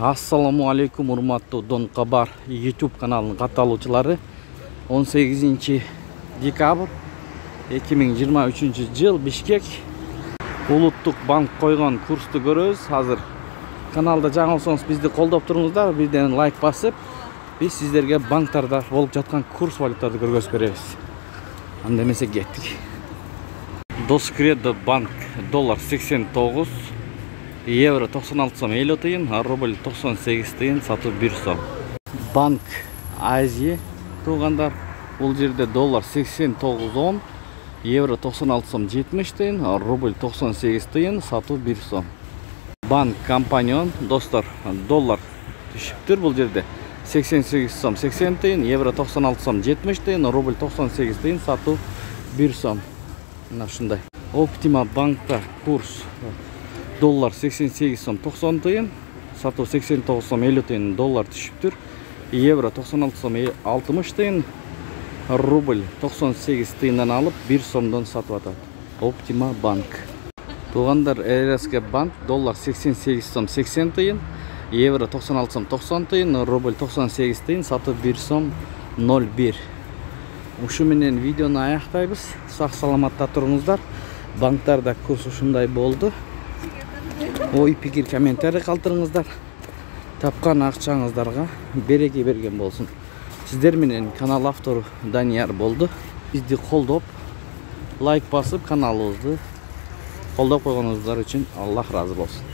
Assalamu alaikum урматтуу Дон Кабар YouTube каналынын катталуучулары. 18 декабрь 2023 жыл Бишкек улуттук банк койгон курсту көрөбүз. Азыр каналда жаңы болсоңуз бизди колдоп туруңуздар, бирден лайк басып, биз сиздерге банктарда болуп жаткан курс валюталарды көргөзүп беребиз. Анда эмесе кеттик. Доскредо банк доллар 89, евро 96 сом 50 тыйын, рубль 98 тыйын, сатып 1 сом. Банк Азия туугандар, бул жерде доллар 89.10, евро 96 сом 70 тыйын, рубль 98 тыйын, сатып 1 сом. Банк Компаньон достор, доллар түшүптүр бул жерде 88 сом 80 тыйын, евро 96 сом 70 тыйын, рубль 98 тыйын, сатып 1 сом. Мына ушундай. Оптима банкта курс доллар 88 сом 90 тыйын, сатып 89 сом 50 тыйын доллар түшүптүр. Евро 96 сом 60 тыйын, рубль 98 тыйындан алып 1 сомдон сатып атат. Оптима банк. Туугандар, РСК банк доллар 88 сом 80 тыйын, евро 96 сом 90 тыйын, рубль 98 тыйын, сатып 1 сом 01. Ушу менен видеону аяктайбыз. Сак саламатта туруңуздар. Банктарда курс ушундай болду. Ой пикир комментарий калтырыңыздар. Тапкан акчаңыздарга береке берген болсун. Сиздер менен канал автору Данияр болду. Бизди колдоп, лайк басып, каналыбызды колдоп койгонуңуздар үчүн Аллах ыраазы болсун.